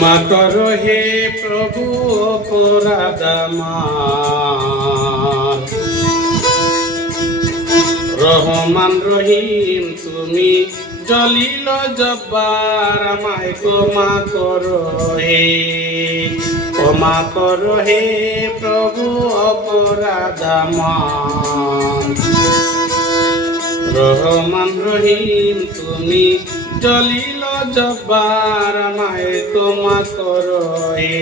ক্ষমা করো হে প্রভু অপরাধ আমার। রহমান রহিম তুমি জলিল জব্বার, আমায় ক্ষমা করো হে, ক্ষমা করো হে প্রভু অপরাধ আমার। রহমান রহিম তুমি জলিল জব্বার, আমায় ক্ষমা করো হে।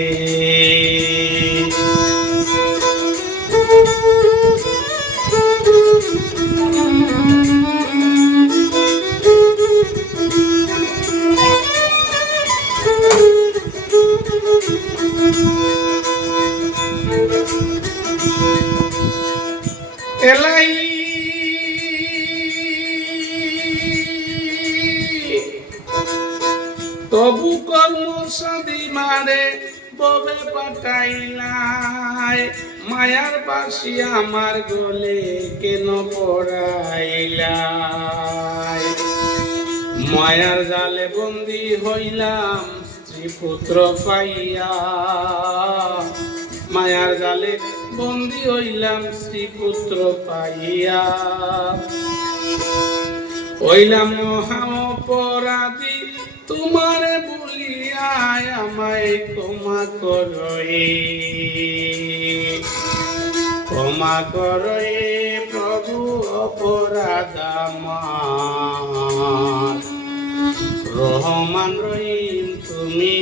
এলাই তবু কর্ম সাদি মারে ববে পাঠাইলাই, মায়ার বাসি আমার গলে কেন পড়াইলাই। মায়ার জালে বন্দী হইলাম স্ত্রী পুত্র পাইয়া, মায়ার জালে বন্দী হইলাম স্ত্রী পুত্র পাইয়া। হইলাম মহা অপরাধী তোমারে বলিয়া, আমায় ক্ষমা করো হে, ক্ষমা করো হে প্রভু অপরাধ আমার। রহমান রহিম তুমি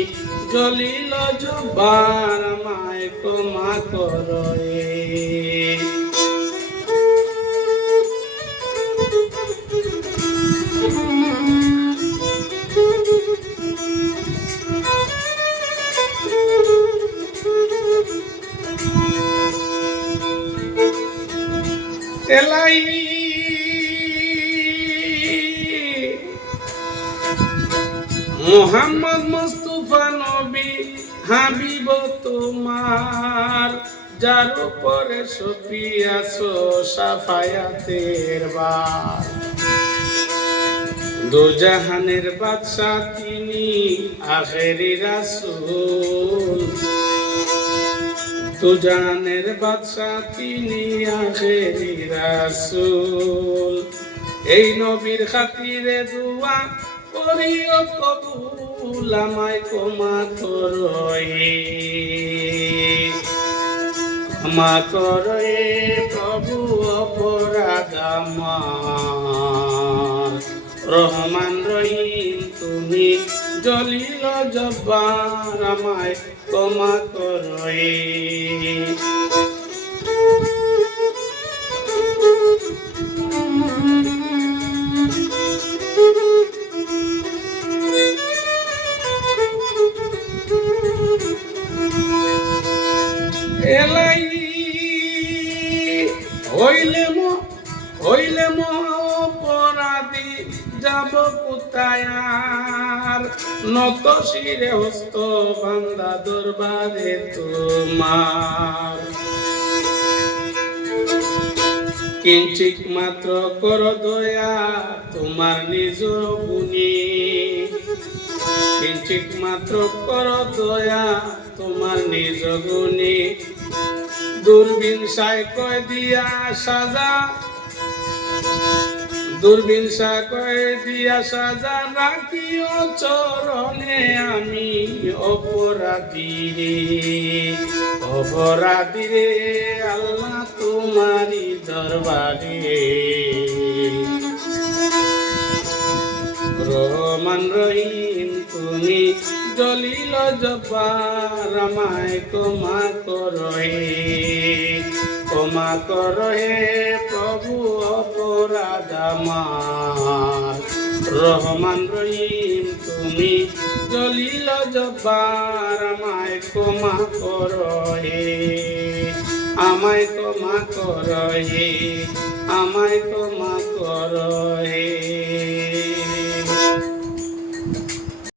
জলিল জব্বার, আমায় ক্ষমা করো হে। এলাই মুহাম্মদ মুস্তাফা নবী হাবিব তোমার, যার উপরে সফিয়াছো সাফায়াতের বার। দুজাহানের বাদশা তিনি আখেরি রাসূল, দুজাহানের বাদশা তিনি আখেরি রাসূল। এই নবীর খাতিরে দুয়া করিও কবুল, আমায় ক্ষমা করো হে, ক্ষমা করো হে প্রভু অপরাধ আমার। রহমান রহিম তুমি জলিল জব্বার, আমায় ক্ষমা করো হে। এলাই হইলে অপরাধী যাব কোথায় আর, নত শিরে হস্ত বান্দা দরবারে তোমার। কিঞ্চিত মাত্র কর দয়া তোমার নিজ গুণী, কিঞ্চিত মাত্র কর দয়া তোমার নিজ গুণী। দুর্বিনসায় কয় দিয়া সাজা, দুর্বিনসা কয় দিয়া সাজা, রাখিও চরণে আমি অপরাধী রে, অপরাধী রে আল্লাহ তোমারি দরবারে। রহমান রহিম তুমি জলিল জব্বার, আমায় ক্ষমা করো হে, ক্ষমা করো হে প্রভু অপরাধ আমার। রহমান রহিম তুমি জলিল জব্বার, আমায় ক্ষমা করো হে, আমায় ক্ষমা করো হে, আমায় ক্ষমা করো হে।